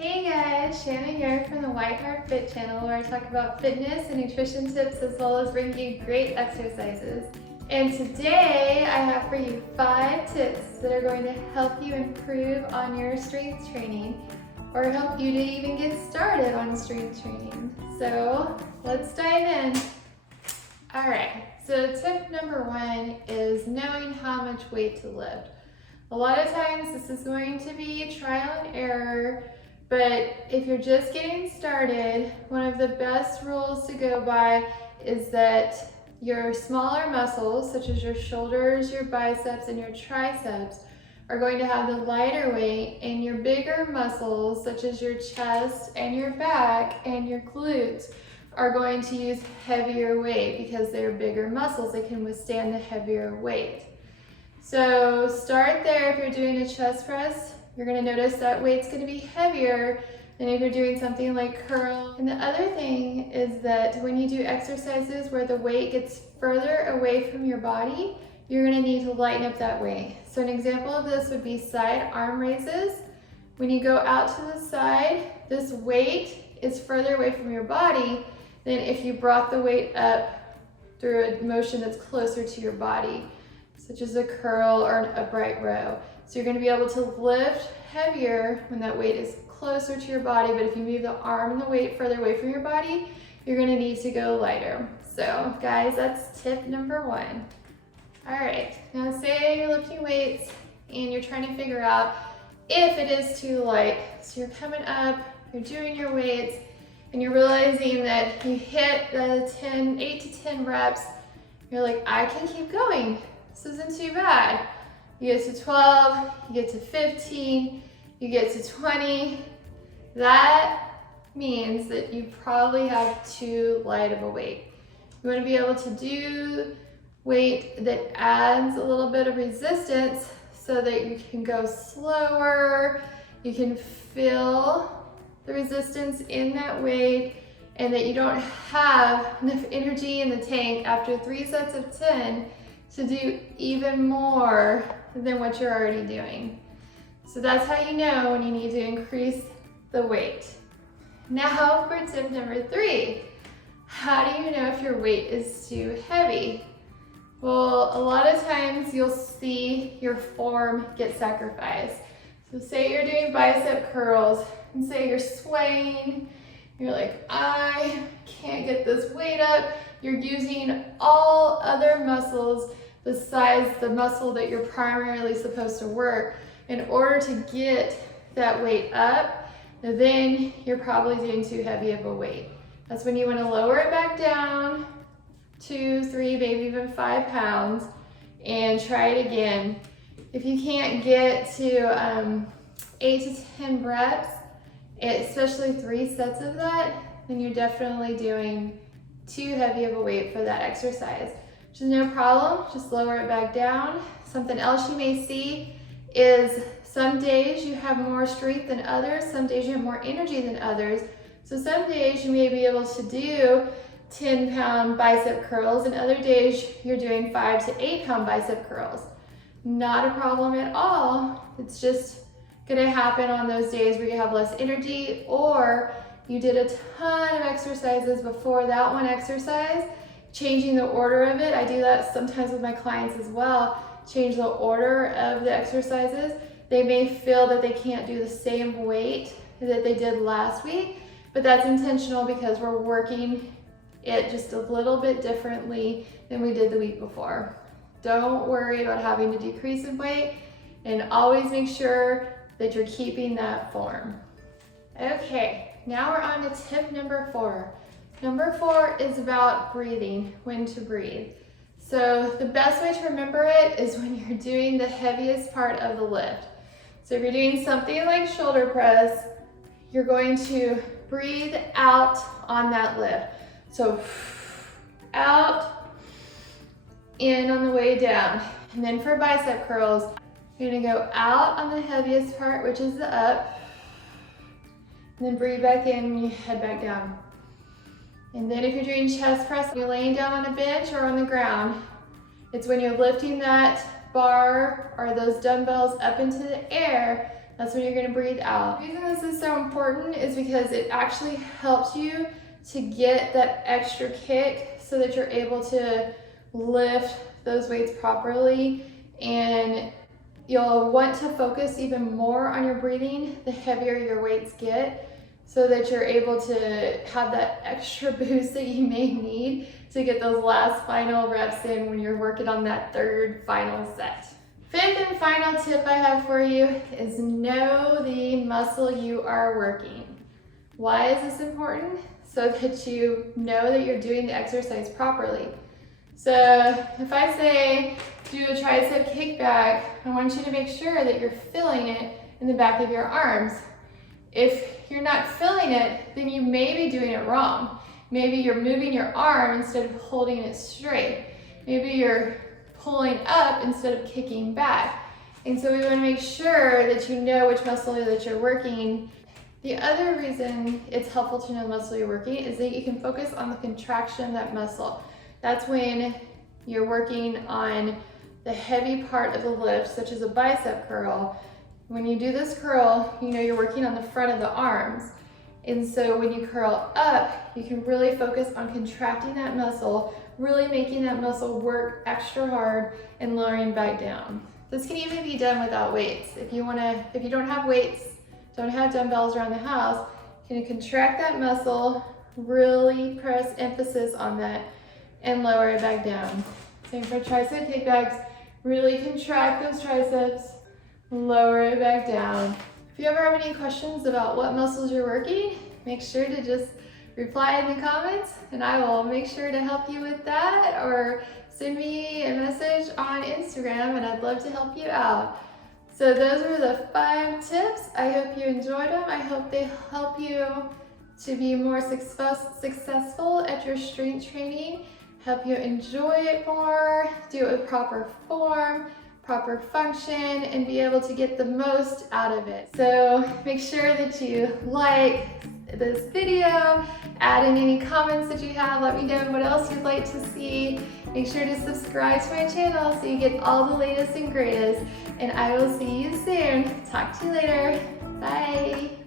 Hey guys, Shanna here from the White Heart Fit channel where I talk about fitness and nutrition tips as well as bring you great exercises. And today I have for you 5 tips that are going to help you improve on your strength training or help you to even get started on strength training. So let's dive in. Alright, so tip number 1 is knowing how much weight to lift. A lot of times this is going to be trial and error. But if you're just getting started, one of the best rules to go by is that your smaller muscles, such as your shoulders, your biceps, and your triceps, are going to have the lighter weight, and your bigger muscles, such as your chest and your back and your glutes, are going to use heavier weight because they're bigger muscles that can withstand the heavier weight. So start there if you're doing a chest press. You're going to notice that weight's going to be heavier than if you're doing something like curl. And the other thing is that when you do exercises where the weight gets further away from your body, you're going to need to lighten up that weight. So an example of this would be side arm raises. When you go out to the side, this weight is further away from your body than if you brought the weight up through a motion that's closer to your body, such as a curl or an upright row. So you're going to be able to lift heavier when that weight is closer to your body, but if you move the arm and the weight further away from your body, you're going to need to go lighter. So guys, that's tip number 1. All right, now say you're lifting weights and you're trying to figure out if it is too light. So you're coming up, you're doing your weights, and you're realizing that you hit the 8 to 10 reps. You're like, I can keep going. This isn't too bad. You get to 12, you get to 15, you get to 20. That means that you probably have too light of a weight. You want to be able to do weight that adds a little bit of resistance so that you can go slower, you can feel the resistance in that weight, and that you don't have enough energy in the tank after 3 sets of 10 to do even more than what you're already doing. So that's how you know when you need to increase the weight. Now for tip number 3. How do you know if your weight is too heavy? Well, a lot of times you'll see your form get sacrificed. So say you're doing bicep curls and say you're swaying, you're like, I can't get this weight up. You're using all other muscles besides the muscle that you're primarily supposed to work in order to get that weight up, then you're probably doing too heavy of a weight. That's when you want to lower it back down 2, 3, maybe even 5 pounds and try it again. If you can't get to 8 to 10 reps, especially 3 sets of that, then you're definitely doing too heavy of a weight for that exercise. Which is no problem, just lower it back down. Something else you may see is some days you have more strength than others, some days you have more energy than others. So some days you may be able to do 10-pound bicep curls, and other days you're doing 5 to 8-pound bicep curls. Not a problem at all. It's just gonna happen on those days where you have less energy, or you did a ton of exercises before that one exercise, changing the order of it. I do that sometimes with my clients as well. Change the order of the exercises. They may feel that they can't do the same weight that they did last week, but that's intentional because we're working it just a little bit differently than we did the week before. Don't worry about having to decrease in weight, and always make sure that you're keeping that form. Okay, now we're on to tip number 4. Number 4 is about breathing, when to breathe. So the best way to remember it is when you're doing the heaviest part of the lift. So if you're doing something like shoulder press, you're going to breathe out on that lift. So out, in on the way down. And then for bicep curls, you're gonna go out on the heaviest part, which is the up, and then breathe back in when you head back down. And then if you're doing chest press, you're laying down on a bench or on the ground. It's when you're lifting that bar or those dumbbells up into the air That's when you're gonna breathe out. The reason this is so important is because it actually helps you to get that extra kick so that you're able to lift those weights properly, and you'll want to focus even more on your breathing the heavier your weights get, so that you're able to have that extra boost that you may need to get those last final reps in when you're working on that third final set. Fifth and final tip I have for you is know the muscle you are working. Why is this important? So that you know that you're doing the exercise properly. So if I say do a tricep kickback, I want you to make sure that you're feeling it in the back of your arms. If you're not feeling it, then you may be doing it wrong. Maybe you're moving your arm instead of holding it straight. Maybe you're pulling up instead of kicking back. And so we want to make sure that you know which muscle that you're working. The other reason it's helpful to know the muscle you're working is that you can focus on the contraction of that muscle. That's when you're working on the heavy part of the lift, such as a bicep curl. When you do this curl, you know you're working on the front of the arms. And so when you curl up, you can really focus on contracting that muscle, really making that muscle work extra hard and lowering back down. This can even be done without weights. If you don't have weights, don't have dumbbells around the house, you can contract that muscle, really press emphasis on that, and lower it back down. Same for tricep kickbacks, really contract those triceps, lower it back down. If you ever have any questions about what muscles you're working, make sure to just reply in the comments and I will make sure to help you with that, or send me a message on Instagram and I'd love to help you out. So those were the 5 tips. I hope you enjoyed them. I hope they help you to be more successful at your strength training, help you enjoy it more, do it with proper form, proper function, and be able to get the most out of it. So make sure that you like this video, add in any comments that you have, let me know what else you'd like to see. Make sure to subscribe to my channel so you get all the latest and greatest, and I will see you soon. Talk to you later. Bye.